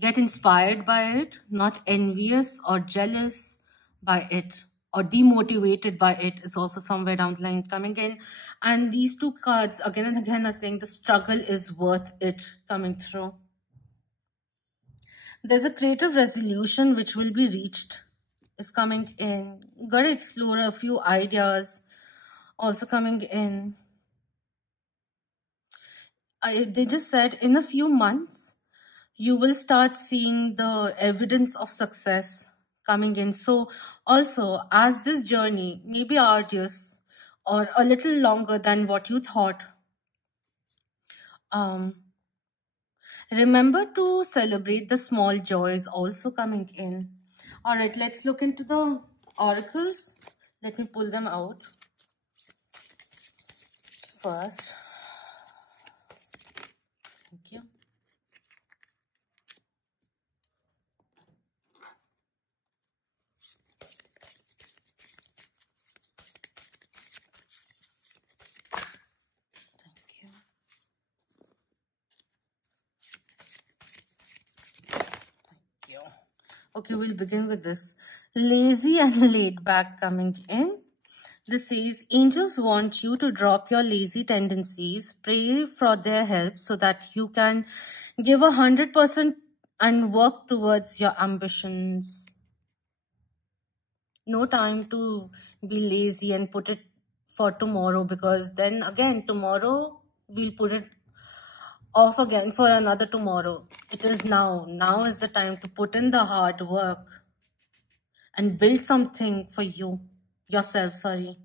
Get inspired by it, not envious or jealous by it or demotivated by it is also somewhere down the line coming in. And these two cards again and again are saying the struggle is worth it coming through. There's a creative resolution which will be reached is coming in. Gotta explore a few ideas also coming in. They just said in a few months you will start seeing the evidence of success coming in. So also, as this journey may be arduous or a little longer than what you thought, remember to celebrate the small joys also coming in. All right, let's look into the oracles. Let me pull them out first. Thank you. Okay, we'll begin with this. Lazy and laid back coming in. This says, angels want you to drop your lazy tendencies, pray for their help so that you can give 100% and work towards your ambitions. No time to be lazy and put it for tomorrow, because then again, tomorrow we'll put it off again for another tomorrow. It is now. Now is the time to put in the hard work and build something for yourself, sorry.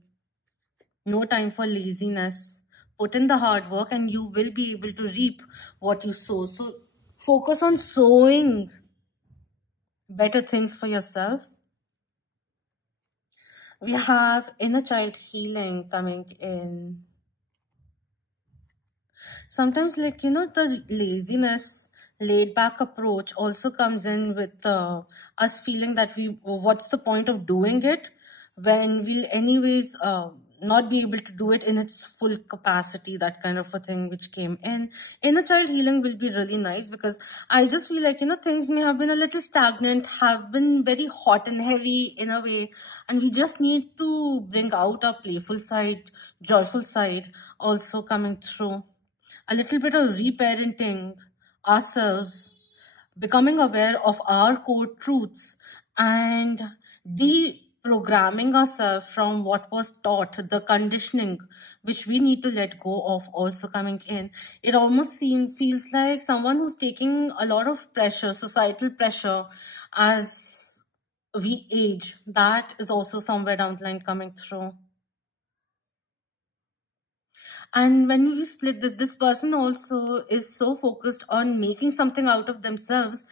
No time for laziness. Put in the hard work and you will be able to reap what you sow. So focus on sowing better things for yourself. We have inner child healing coming in. Sometimes, like, the laziness, laid back approach also comes in with us feeling that what's the point of doing it when we'll anyways not be able to do it in its full capacity, that kind of a thing which came in. Inner child healing will be really nice, because I just feel like, things may have been a little stagnant, have been very hot and heavy in a way, and we just need to bring out our playful side, joyful side also coming through. A little bit of reparenting ourselves, becoming aware of our core truths, and deprogramming ourselves from what was taught, the conditioning which we need to let go of also coming in. It almost feels like someone who's taking a lot of pressure, societal pressure, as we age. That is also somewhere down the line coming through. And when we split this person also is so focused on making something out of themselves,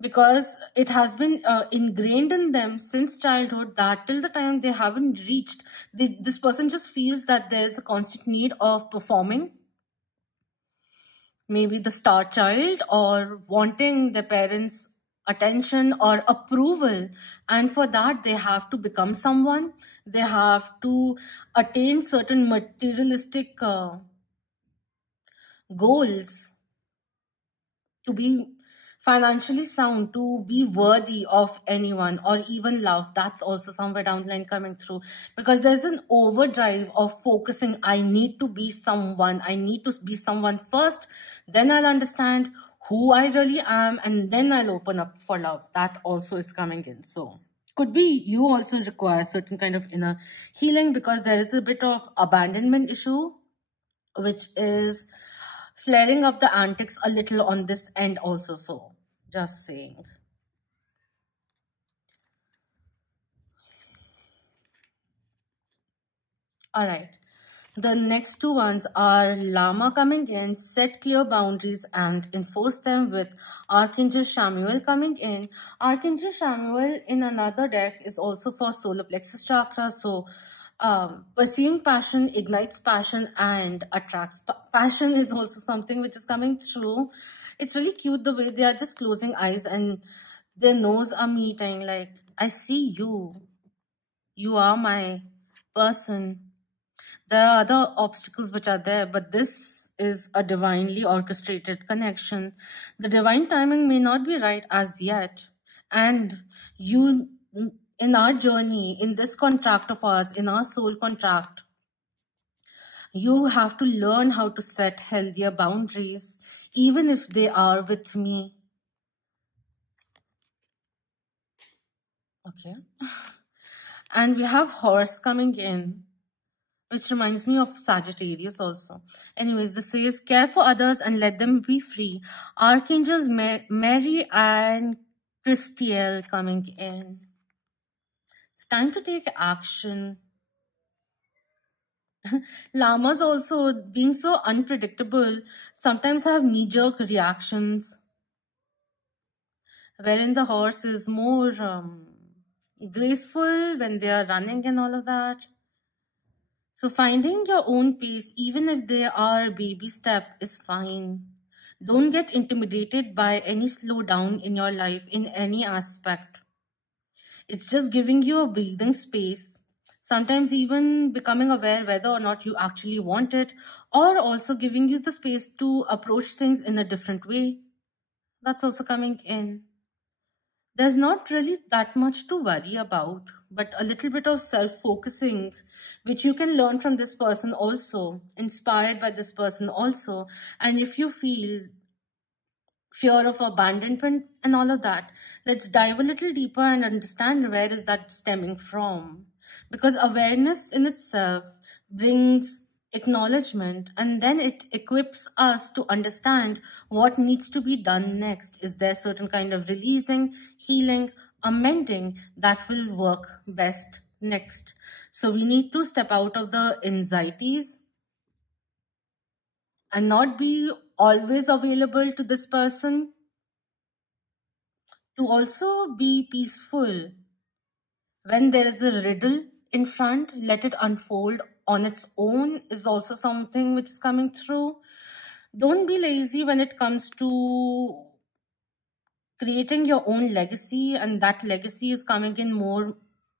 because it has been ingrained in them since childhood that till the time they haven't reached, this person just feels that there is a constant need of performing. Maybe the star child, or wanting their parents' attention or approval, and for that they have to become someone. They have to attain certain materialistic goals to be financially sound, to be worthy of anyone or even love. That's also somewhere down the line coming through, because there's an overdrive of focusing. I need to be someone. I need to be someone first. Then I'll understand who I really am, and then I'll open up for love. That also is coming in. So could be you also require certain kind of inner healing, because there is a bit of abandonment issue, which is flaring up the antics a little on this end also. So just saying. All right. The next two ones are Llama coming in, set clear boundaries and enforce them, with Archangel Samuel coming in. Archangel Samuel in another deck is also for solar plexus chakra. So pursuing passion ignites passion and attracts passion is also something which is coming through. It's really cute the way they are just closing eyes and their nose are meeting, like, I see you. You are my person. There are other obstacles which are there, but this is a divinely orchestrated connection. The divine timing may not be right as yet. And you, in our journey, in this contract of ours, in our soul contract, you have to learn how to set healthier boundaries, even if they are with me. Okay. And we have horse coming in, which reminds me of Sagittarius also. Anyways, this says, care for others and let them be free. Archangels Mary and Christiel coming in. It's time to take action. Llamas also being so unpredictable, sometimes have knee-jerk reactions, wherein the horse is more graceful when they are running and all of that. So finding your own pace, even if they are baby step, is fine. Don't get intimidated by any slowdown in your life in any aspect. It's just giving you a breathing space. Sometimes even becoming aware whether or not you actually want it, or also giving you the space to approach things in a different way. That's also coming in. There's not really that much to worry about, but a little bit of self-focusing, which you can learn from this person also, inspired by this person also. And if you feel fear of abandonment and all of that, let's dive a little deeper and understand where is that stemming from. Because awareness in itself brings acknowledgement, and then it equips us to understand what needs to be done next. Is there certain kind of releasing, healing, amending that will work best next? So we need to step out of the anxieties and not be always available to this person, to also be peaceful. When there is a riddle in front, let it unfold on its own is also something which is coming through. Don't be lazy when it comes to creating your own legacy, and that legacy is coming in more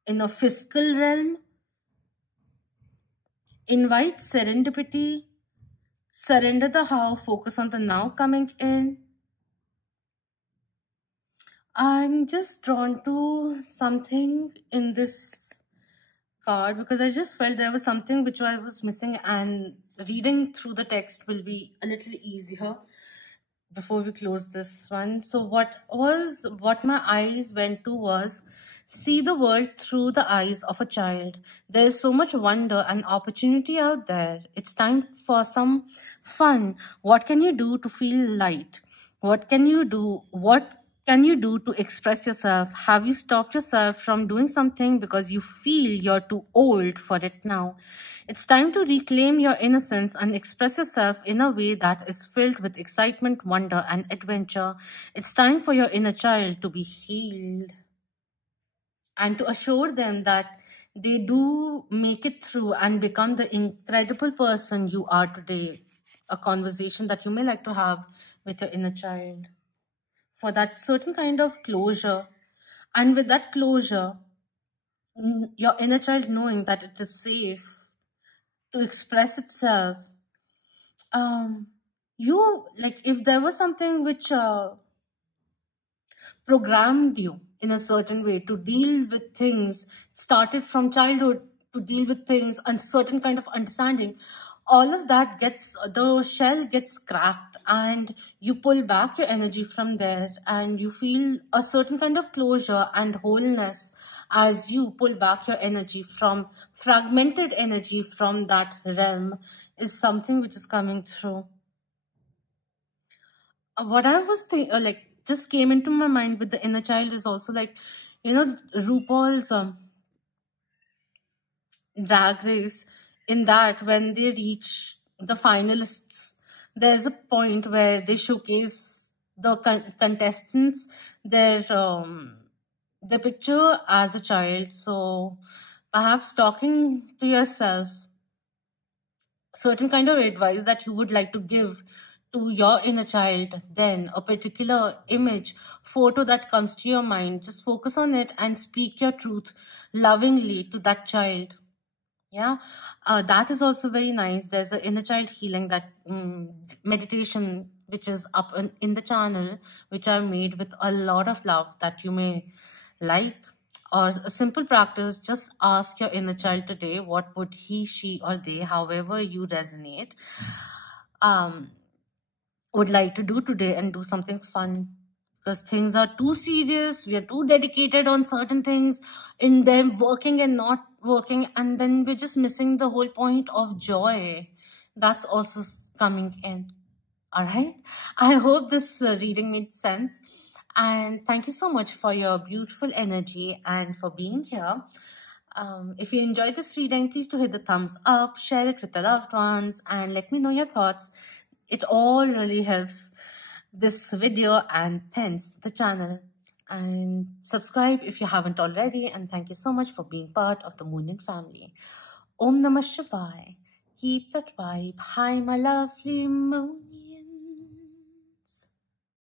in a physical realm. Invite serendipity, surrender the how, focus on the now coming in. I'm just drawn to something in this card because I just felt there was something which I was missing, and reading through the text will be a little easier before we close this one. So what my eyes went to was, see the world through the eyes of a child. There is so much wonder and opportunity out there. It's time for some fun. What can you do to feel light? What can you do? What can you do to express yourself? Have you stopped yourself from doing something because you feel you're too old for it now? It's time to reclaim your innocence and express yourself in a way that is filled with excitement, wonder, and adventure. It's time for your inner child to be healed, and to assure them that they do make it through and become the incredible person you are today. A conversation that you may like to have with your inner child for that certain kind of closure. And with that closure, your inner child knowing that it is safe to express itself. You, like, if there was something which programmed you in a certain way to deal with things, started from childhood to deal with things and certain kind of understanding, all of that gets, the shell gets cracked, and you pull back your energy from there, and you feel a certain kind of closure and wholeness as you pull back your energy from fragmented energy from that realm, is something which is coming through. What I was thinking, like, just came into my mind with the inner child is also like, RuPaul's drag race, in that when they reach the finalists, there's a point where they showcase the contestants, their picture as a child. So perhaps talking to yourself, certain kind of advice that you would like to give to your inner child, then a particular image, photo that comes to your mind, just focus on it and speak your truth lovingly to that child. Yeah, that is also very nice. There's an inner child healing, that meditation which is up in the channel, which are made with a lot of love, that you may like. Or a simple practice, just ask your inner child today, what would he, she, or they, however you resonate, would like to do today, and do something fun. Because things are too serious, we are too dedicated on certain things, in them working and not working, and then we're just missing the whole point of joy. That's also coming in. All right, I hope this reading made sense, and thank you so much for your beautiful energy and for being here. If you enjoyed this reading, please do hit the thumbs up, share it with the loved ones, and let me know your thoughts. It all really helps this video and thanks the channel. And subscribe if you haven't already, and thank you so much for being part of the Moonin family. Om Namah Shivaya. Keep that vibe high, my lovely moon.